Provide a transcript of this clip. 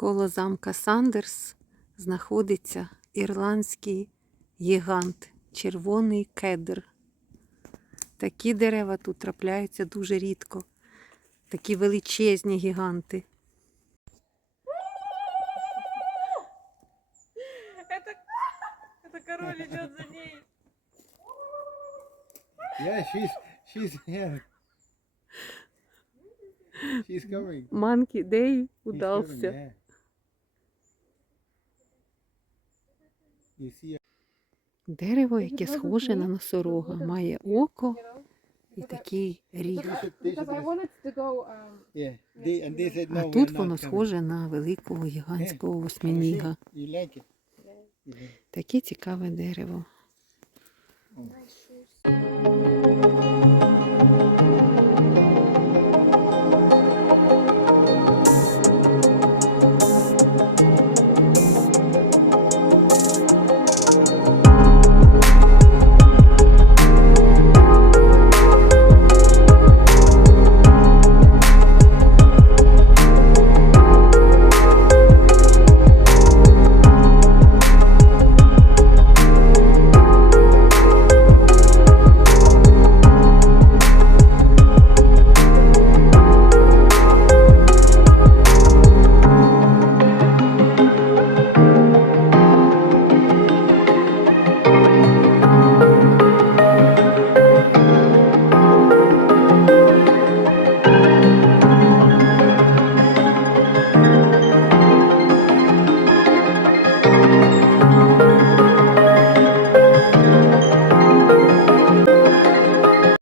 Коло замка Сандерс знаходиться ірландський гігант, червоний кедр. Такі дерева тут трапляються дуже рідко. Такі величезні гіганти. Король идет за ней. Yeah, she's she's here. She's coming. Манкі Дей She's coming, yeah. Дерево, яке схоже на носорога, має око і такий ріг. Um, no. А тут воно схоже на великого гігантського You восьминіга. Таке цікаве дерево. Oh.